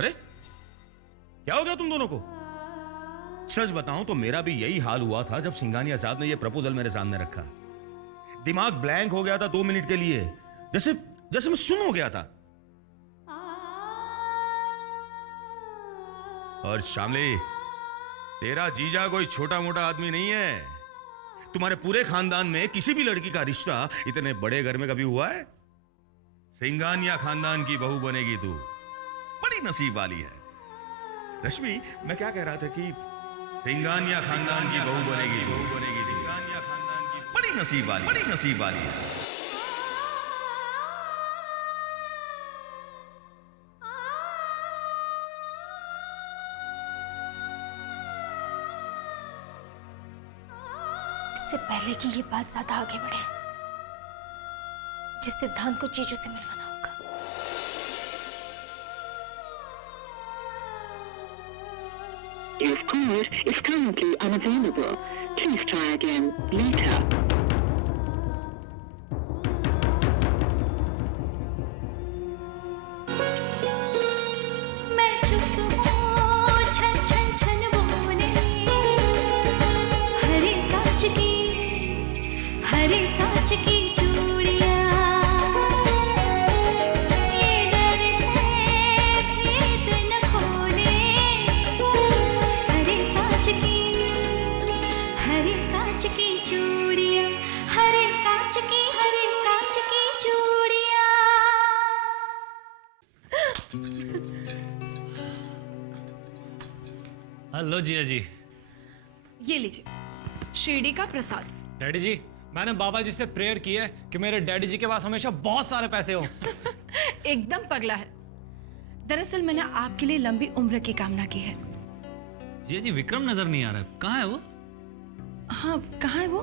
अरे क्या हो गया तुम दोनों को? सच बताऊं तो मेरा भी यही हाल हुआ था जब सिंघानिया साहब ने यह प्रपोजल मेरे सामने रखा। दिमाग ब्लैंक हो गया था 2 मिनट के लिए, जैसे जैसे मैं सुन हो गया था। और शामली, तेरा जीजा कोई छोटा मोटा आदमी नहीं है। तुम्हारे पूरे खानदान में किसी भी लड़की का रिश्ता इतने बड़े घर में कभी हुआ है? सिंघानिया खानदान की बहू बनेगी तू, बड़ी नसीब वाली है। रश्मि, मैं क्या कह रहा था कि सिंघानिया खानदान की बहू बनेगी तू, सिंघानिया खानदान की बड़ी नसीब वाली है। इससे पहले कि ये बात ज्यादा आगे बढ़े, जिस सिद्धांत को जीजू से मिलवाना होगा। Your call is currently unavailable. Please try again later. Hello Jiya ji. ये लीजिए शिरडी का प्रसाद। डैडी जी, मैंने बाबा जी से प्रेयर की है कि मेरे डैडी जी के पास हमेशा बहुत सारे पैसे हो। एकदम पगला है। दरअसल मैंने आपके लिए लंबी उम्र की कामना की है। जिया जी, विक्रम नजर नहीं आ रहा, कहाँ है वो? हाँ, कहाँ है वो?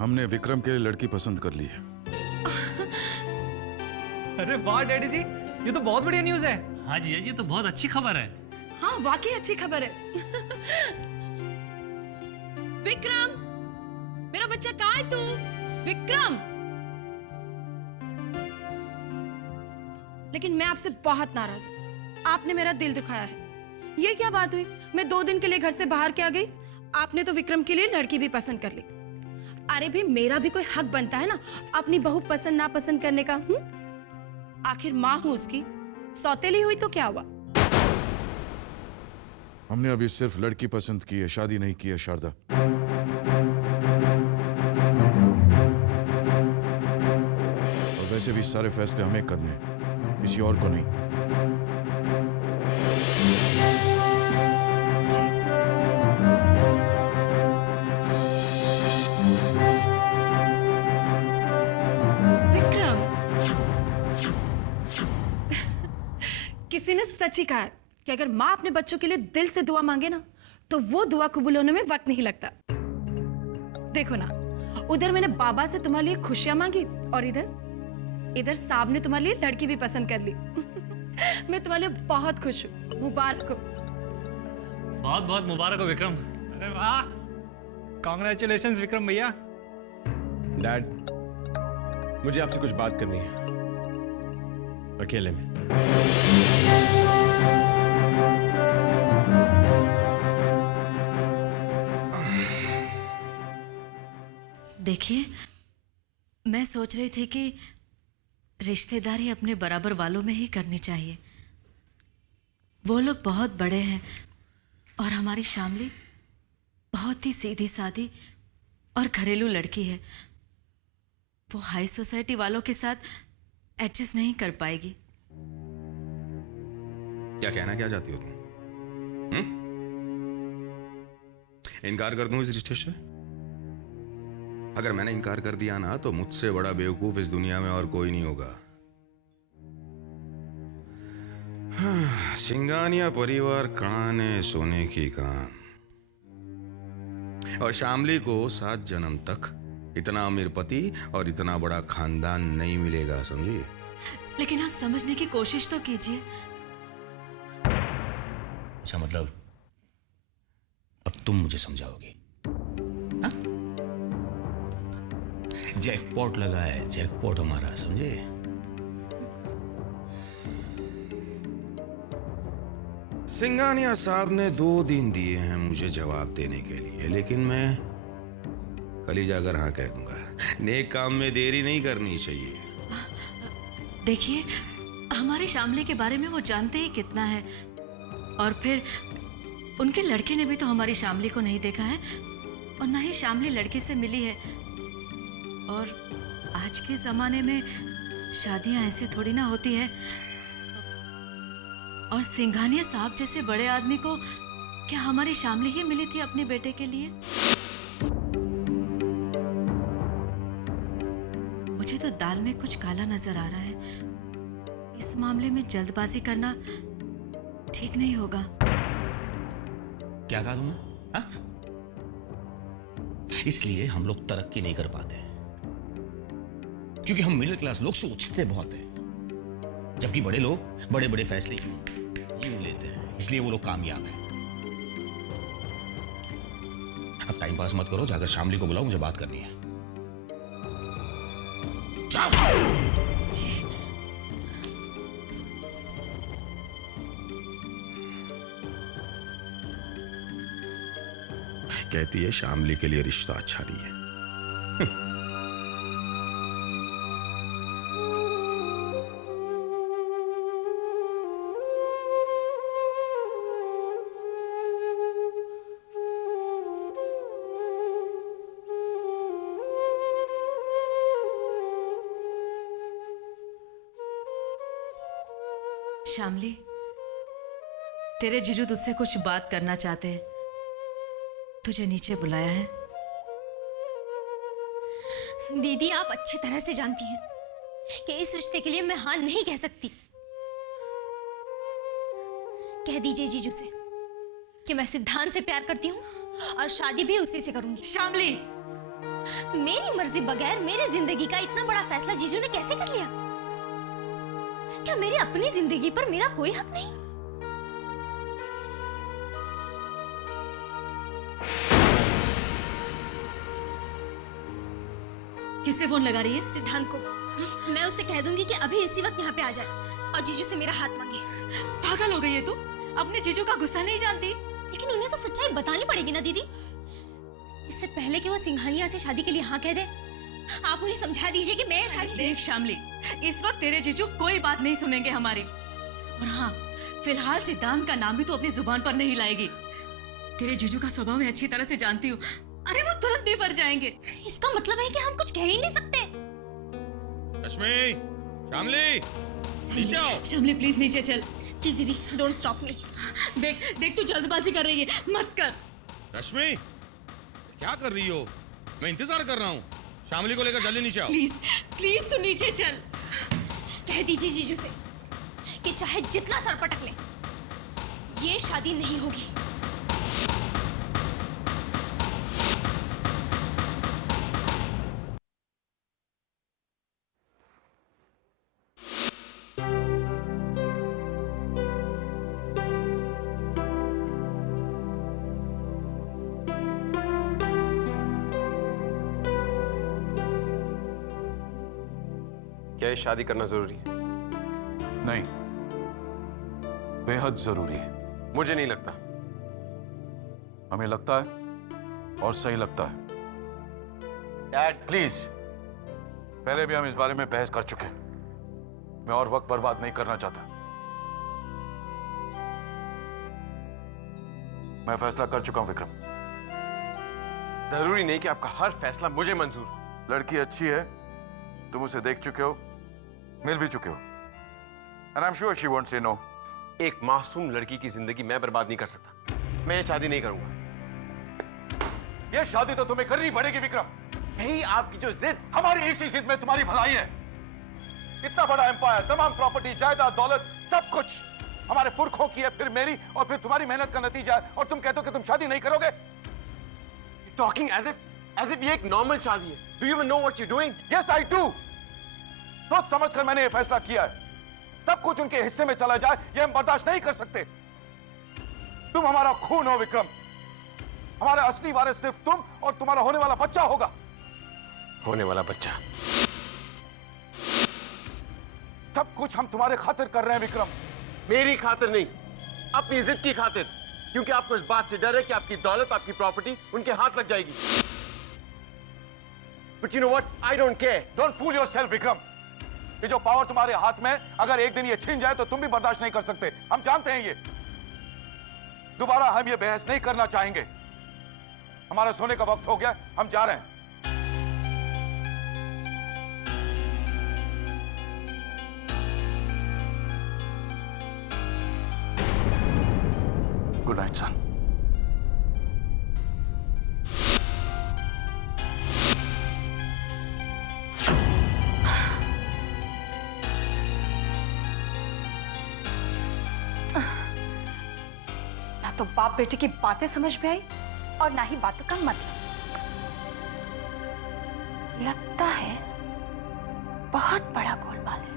हमने विक्रम के लिए लड़की पसंद कर ली है। अरे वाह डैडी जी, ये तो बहुत बढ़िया न्यूज़ है। हाँ जिया जी, ये तो बहुत अच्छी खबर है। हाँ, वाकई अच्छी खबर है। विक्रम, मेरा बच्चा कहाँ है तू? विक्रम! लेकिन मैं आपसे बहुत नाराज हूँ। आपने मेरा दिल दुखाया है। ये क्या बात हुई? मैं 2 दिन के लिए घर से बाहर क्या गई, आपने तो विक्रम के लिए लड़की भी पसंद कर ली। अरे भी मेरा भी कोई हक बनता है ना अपनी बहू पसंद ना पसंद करने का। आखिर माँ हूँ उसकी, सौतेली हुई तो क्या हुआ? हमने अभी सिर्फ लड़की पसंद की है, शादी नहीं की है शारदा। और वैसे भी सारे फैसले हमें करने हैं, किसी और को नहीं। किसी ने सच ही कहा है कि अगर माँ अपने बच्चों के लिए दिल से दुआ मांगे ना, तो वो दुआ कबूल होने में वक्त नहीं लगता। देखो ना, उधर मैंने बाबा से तुम्हारे लिए खुशियां मांगी और इधर साहब ने तुम्हारे लिए लड़की भी पसंद कर ली। मैं तुम्हारे लिए बहुत खुश हूँ। मुबारक हो। बहुत बहुत मुबारक हो विक्रम। अरे वाह, कांग्रेचुलेशंस विक्रम भैया। डैड, मुझे आपसे कुछ बात करनी है, अकेले में। देखिए, मैं सोच रही थी कि रिश्तेदारी अपने बराबर वालों में ही करनी चाहिए। वो लोग बहुत बड़े हैं और हमारी शामली बहुत ही सीधी सादी और घरेलू लड़की है। वो हाई सोसाइटी वालों के साथ एडजस्ट नहीं कर पाएगी। क्या कहना क्या चाहती हो तुम? इनकार कर दूं इस रिश्ते से? अगर मैंने इनकार कर दिया ना, तो मुझसे बड़ा बेवकूफ इस दुनिया में और कोई नहीं होगा। सिंघानिया परिवार काने सोने की कान, और शामली को 7 जन्म तक इतना अमीर पति और इतना बड़ा खानदान नहीं मिलेगा, समझी? लेकिन आप समझने की कोशिश तो कीजिए। अच्छा, मतलब अब तुम मुझे समझाओगी? जैकपॉट लगा है, जैकपॉट हमारा, समझे? सिंघानिया साहब ने 2 दिन दिए हैं मुझे जवाब देने के लिए, लेकिन मैं कल ही जाकर हाँ कह दूंगा। नेक काम में देरी नहीं करनी चाहिए। देखिए, हमारे शामली के बारे में वो जानते ही कितना है, और फिर उनके लड़के ने भी तो हमारी शामली को नहीं देखा है, और ना ही शामली लड़के से मिली है। और आज के जमाने में शादियां ऐसे थोड़ी ना होती है। और सिंघानिया साहब जैसे बड़े आदमी को क्या हमारी शामली ही मिली थी अपने बेटे के लिए? मुझे तो दाल में कुछ काला नजर आ रहा है। इस मामले में जल्दबाजी करना ठीक नहीं होगा। क्या कहा तुमने? हाँ? इसलिए हम लोग तरक्की नहीं कर पाते, क्योंकि हम मिडिल क्लास लोग सोचते बहुत हैं, जबकि बड़े लोग बड़े बड़े फैसले यूं लेते हैं, इसलिए वो लोग कामयाब हैं। अब टाइम पास मत करो, जाकर शामली को बुलाओ, मुझे बात करनी है। कहती है शामली के लिए रिश्ता अच्छा नहीं है। शामली, तेरे जीजू तुझसे कुछ बात करना चाहते हैं, तुझे नीचे बुलाया है। दीदी, आप अच्छी तरह से जानती हैं कि इस रिश्ते के लिए मैं हाँ नहीं कह सकती। कह दीजिए जीजू से कि मैं सिद्धांत से प्यार करती हूँ और शादी भी उसी से करूंगी। शामली, मेरी मर्जी बगैर मेरी जिंदगी का इतना बड़ा फैसला जीजू ने कैसे कर लिया? क्या मेरी अपनी जिंदगी पर मेरा कोई हक नहीं? किससे फोन लगा रही है? सिद्धांत को। मैं उससे कह दूंगी कि अभी इसी वक्त यहाँ पे आ जाए और जीजू से मेरा हाथ मांगे। पागल हो गई है तू? अपने जीजू का गुस्सा नहीं जानती? लेकिन उन्हें तो सच्चाई बतानी पड़ेगी ना दीदी। इससे पहले कि वो सिंघानिया से शादी के लिए हाँ कह दे, आप उन्हें समझा दीजिए कि मैं शादी। देख शामली, इस वक्त तेरे जीजू कोई बात नहीं सुनेंगे हमारी। और हाँ, फिलहाल सिद्धांत का नाम भी तो अपनी जुबान पर नहीं लाएगी। तेरे जीजू का स्वभाव मैं अच्छी तरह से जानती हूँ। अरे वो तुरंत बेफर जाएंगे। इसका मतलब है कि हम कुछ कह ही नहीं सकते। रश्मि, शामली, नीचे आओ। शामली प्लीज नीचे चल। प्लीज दीदी, डोंट स्टॉप मी। देख देख, तू जल्दबाजी कर रही है, मत कर। रश्मि, क्या कर रही हो? मैं इंतजार कर रहा हूँ। शामली को लेकर जल्दी नीचे आओ। प्लीज प्लीज तू नीचे चल। कह दीजिए जीजू से कि चाहे जितना सर पटक ले, ये शादी नहीं होगी। क्या ये शादी करना जरूरी है? नहीं, बेहद जरूरी है। मुझे नहीं लगता। हमें लगता है और सही लगता है। डैड, प्लीज, पहले भी हम इस बारे में बहस कर चुके हैं। मैं और वक्त बर्बाद नहीं करना चाहता। मैं फैसला कर चुका हूं विक्रम। जरूरी नहीं कि आपका हर फैसला मुझे मंजूर हो। लड़की अच्छी है, तुम उसे देख चुके हो, मिल भी चुके हो, and I'm sure she won't say no. एक मासूम लड़की की जिंदगी मैं बर्बाद नहीं कर सकता। मैं ये शादी नहीं करूंगा। ये शादी तो तुम्हें करनी पड़ेगी विक्रम। यही आपकी जो जिद। हमारी इसी जिद में तुम्हारी भलाई है। इतना बड़ा एम्पायर, तमाम प्रॉपर्टी, जायदाद, दौलत, सब कुछ हमारे पुरखों की है, फिर मेरी और फिर तुम्हारी मेहनत का नतीजा है, और तुम कहते हो कि तुम शादी नहीं करोगे। टॉकिंग एज इफ ये एक नॉर्मल शादी है। Do you even know what you doing? Yes I do. सोच समझकर मैंने ये फैसला किया है। सब कुछ उनके हिस्से में चला जाए, ये हम बर्दाश्त नहीं कर सकते। तुम हमारा खून हो विक्रम। हमारा असली वारिस सिर्फ तुम और तुम्हारा होने वाला बच्चा होगा। होने वाला बच्चा। सब कुछ हम तुम्हारे खातिर कर रहे हैं विक्रम। मेरी खातिर नहीं, अपनी जिद की खातिर, क्योंकि आपको इस बात से डर है कि आपकी दौलत, आपकी प्रॉपर्टी उनके हाथ लग जाएगी। But you know what? I don't care. Don't fool yourself, Vikram. ये जो पावर तुम्हारे हाथ में, अगर एक दिन ये छीन जाए तो तुम भी बर्दाश्त नहीं कर सकते। हम जानते हैं ये। दोबारा हम ये बहस नहीं करना चाहेंगे। हमारा सोने का वक्त हो गया, हम जा रहे हैं। गुड नाइट सन। ना तो बाप बेटे की बातें समझ में आई और ना ही बातों का मतलब। लगता है बहुत बड़ा गोलमाल है,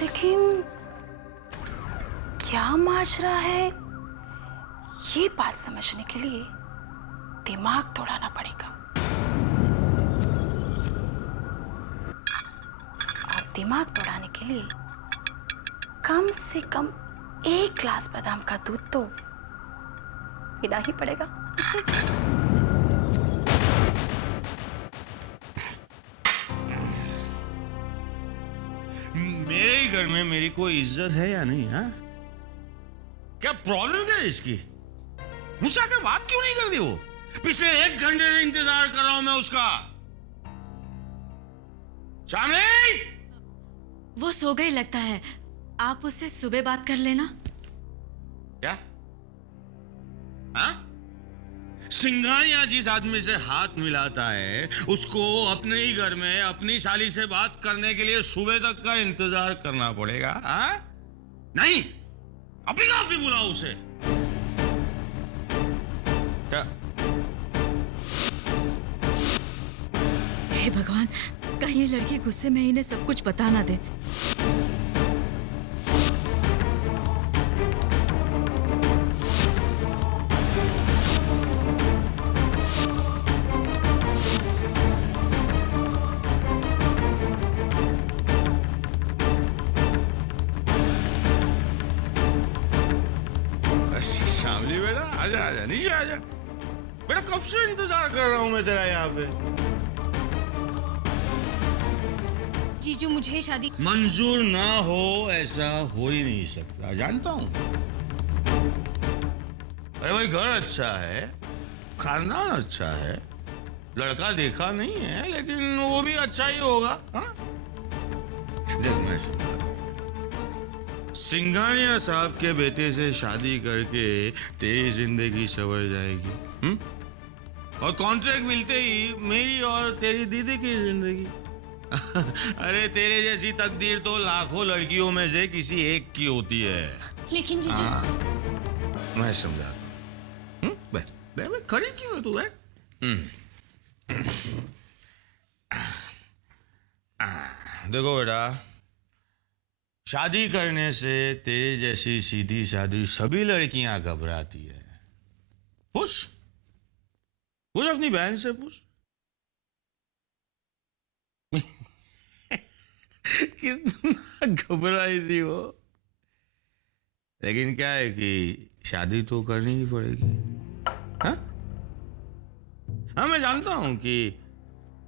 लेकिन क्या माजरा है ये बात समझने के लिए दिमाग दौड़ाना पड़ेगा। और दिमाग दौड़ाने के लिए कम से कम 1 ग्लास बादाम का दूध तो पीना ही पड़ेगा। मेरे ही घर में मेरी कोई इज्जत है या नहीं? हाँ, क्या प्रॉब्लम क्या है इसकी? मुझसे आकर बात क्यों नहीं कर रही वो? पिछले 1 घंटे से इंतजार कर रहा हूं मैं उसका। चांदनी! वो सो गई लगता है, आप उससे सुबह बात कर लेना। क्या? हाँ? सिंघानिया जिस आदमी से हाथ मिलाता है उसको अपने ही घर में अपनी साली से बात करने के लिए सुबह तक का इंतजार करना पड़ेगा? हाँ? नहीं, अभी का अभी बुलाओ उसे। क्या? हे भगवान, कहीं ये लड़की गुस्से में इन्हें सब कुछ बता ना दे। शामली बेटा, आजा आजा, नीचे आजा बेटा। कब से इंतजार कर रहा हूं मैं तेरा यहाँ पे। जीजू मुझे शादी मंजूर ना हो ऐसा हो ही नहीं सकता, जानता हूं। अरे भाई, घर अच्छा है, खानदान अच्छा है, लड़का देखा नहीं है लेकिन वो भी अच्छा ही होगा। हाँ? देख, मैं समझाता हूं। सिंघानिया साहब के बेटे से शादी करके तेरी जिंदगी संवर जाएगी। और कॉन्ट्रैक्ट मिलते ही मेरी और तेरी दीदी की जिंदगी। अरे तेरे जैसी तकदीर तो लाखों लड़कियों में से किसी एक की होती है। लेकिन जीजू मैं समझाता हूँ। खड़ी क्यों है तू? देखो बेटा, शादी करने से तेरे जैसी सीधी सादी सभी लड़कियां घबराती है। पूछ अपनी बहन से पूछ। कितना घबराई थी वो। लेकिन क्या है कि शादी तो करनी ही पड़ेगी। हाँ, मैं जानता हूं कि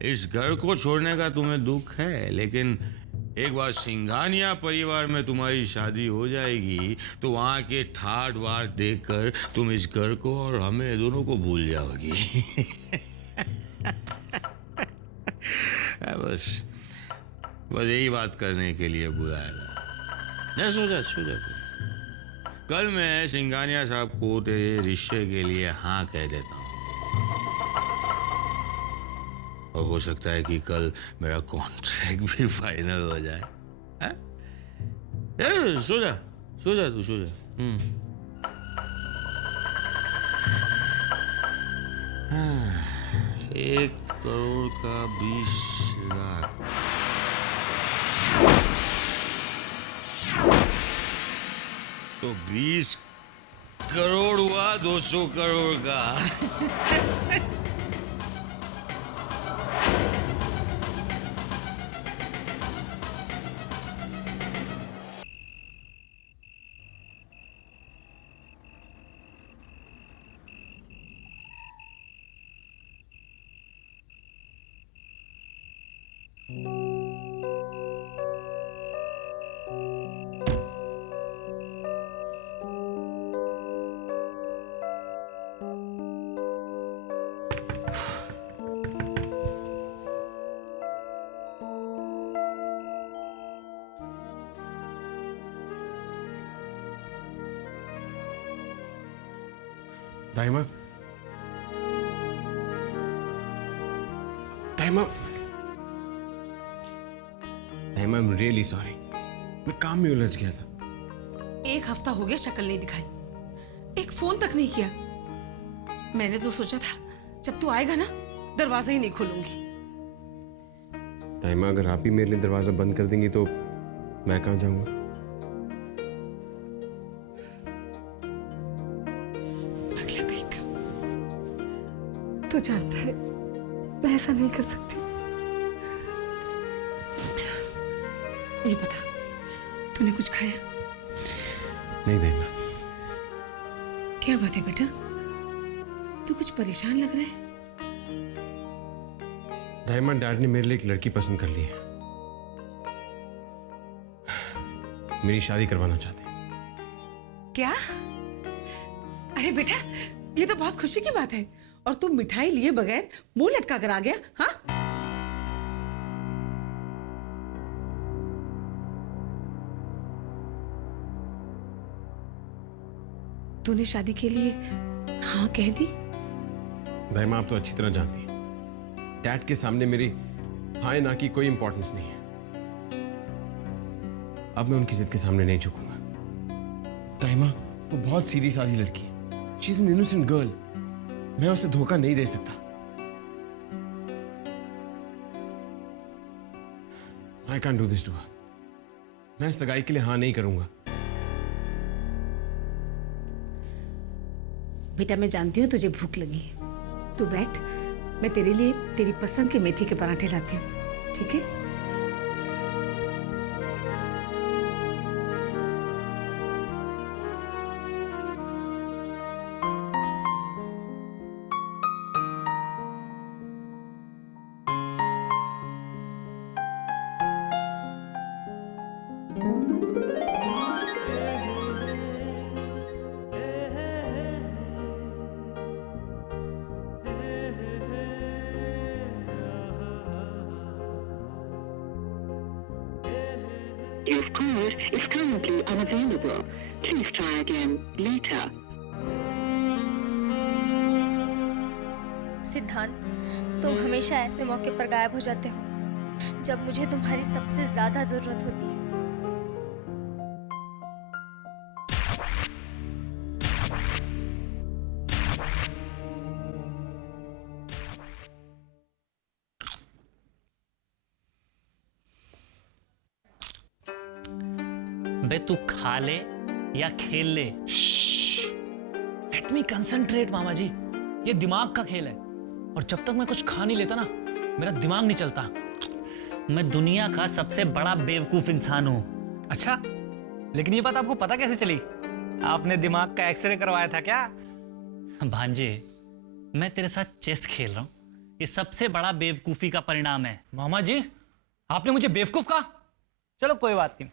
इस घर को छोड़ने का तुम्हें दुख है, लेकिन एक बार सिंघानिया परिवार में तुम्हारी शादी हो जाएगी तो वहां के ठाट बाट देखकर तुम इस घर को और हमें दोनों को भूल जाओगी। बस यही बात करने के लिए बुलाया था। सो जा। कल मैं सिंघानिया साहब को तेरे रिश्ते के लिए हाँ कह देता हूँ, और हो सकता है कि कल मेरा कॉन्ट्रैक्ट भी फाइनल हो जाए। सो जा तू, सो जा। 1 करोड़ का 20 लाख। तो 20 करोड़ हुआ 200 करोड़ का। दाइमा, दाइमा, दाइमा, I'm really sorry. मैं काम में उलझ गया था। एक हफ्ता हो गया शक्ल नहीं दिखाई, एक फोन तक नहीं किया। मैंने तो सोचा था जब तू आएगा ना दरवाजा ही नहीं खोलूंगी। दाइमा, अगर आप ही मेरे लिए दरवाजा बंद कर देंगी तो मैं कहाँ जाऊंगा? पगला कहीं का। तू जानता है मैं ऐसा नहीं कर सकती। ये बता, तूने कुछ खाया? नहीं दाइमा। क्या बात है बेटा, तू कुछ परेशान लग रहा है। दाइमा, डैड ने मेरे लिए एक लड़की पसंद कर ली है। मेरी शादी करवाना चाहते हैं। क्या? अरे बेटा, ये तो बहुत खुशी की बात है। और तू मिठाई लिए बगैर मुंह लटका कर आ गया, हाँ? तूने शादी के लिए हाँ कह दी? दाइमा, आप तो अच्छी तरह जानती हैं डैड के सामने मेरी हाँ ना की कोई इंपॉर्टेंस नहीं है। अब मैं उनकी जिद के सामने नहीं झुकूंगा। दाइमा, वो बहुत सीधी सादी लड़की है। She is an innocent girl. मैं उसे धोखा नहीं दे सकता। I can do this to her. मैं सगाई के लिए हाँ नहीं करूंगा। बेटा, मैं जानती हूँ तुझे भूख लगी है। तू बैठ, मैं तेरे लिए तेरी पसंद के मेथी के पराठे लाती हूँ, ठीक है? Your call is currently unavailable. Please try again later. सिद्धांत, तुम हमेशा ऐसे मौके पर गायब हो जाते हो जब मुझे तुम्हारी सबसे ज्यादा जरूरत होती है। बे तू खा ले या खेल ले। लेट मी कंसंट्रेट मामा जी, ये दिमाग का खेल है और जब तक मैं कुछ खा नहीं लेता ना मेरा दिमाग नहीं चलता। मैं दुनिया का सबसे बड़ा बेवकूफ इंसान हूं। अच्छा, लेकिन ये बात आपको पता कैसे चली? आपने दिमाग का एक्सरे करवाया था क्या? भांजे, मैं तेरे साथ चेस खेल रहा हूं। ये सबसे बड़ा बेवकूफी का परिणाम है। मामा जी, आपने मुझे बेवकूफ कहा? चलो कोई बात नहीं।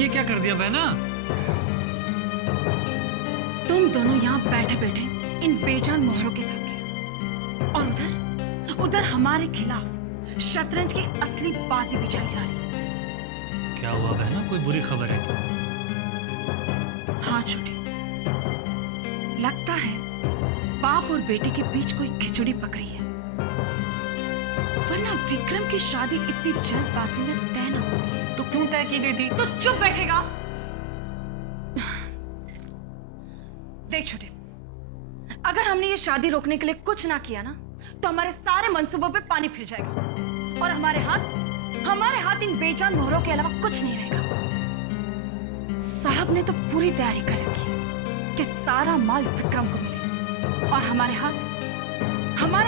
ये क्या कर दिया बहना? तुम दोनों यहाँ बैठे बैठे इन बेजान मोहरों के साथ खेलो और उधर हमारे खिलाफ शतरंज की असली बाजी बिछाई जा रही है। क्या हुआ बहना, कोई बुरी खबर है? हाँ छोटे, लगता है बाप और बेटे के बीच कोई खिचड़ी पक रही है, वरना विक्रम की शादी इतनी जल्दबाजी में तय न होती। तो क्यों तय की गई थी? तो चुप बैठेगा? देख छोटे, अगर हमने ये शादी रोकने के लिए कुछ ना किया ना तो हमारे सारे मंसूबों पे पानी फिर जाएगा और हमारे हाथ इन बेजान मोहरों के अलावा कुछ नहीं रहेगा। साहब ने तो पूरी तैयारी कर रखी है कि सारा माल विक्रम को मिले और हमारे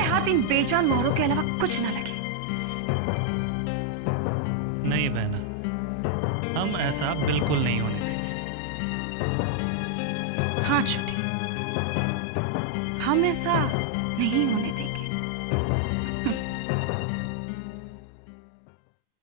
हाथ इन बेजान मोहरों के अलावा कुछ ना लगे। नहीं बहना, हम ऐसा बिल्कुल नहीं होने देंगे। हाँ छोटी, हम ऐसा नहीं होने देंगे।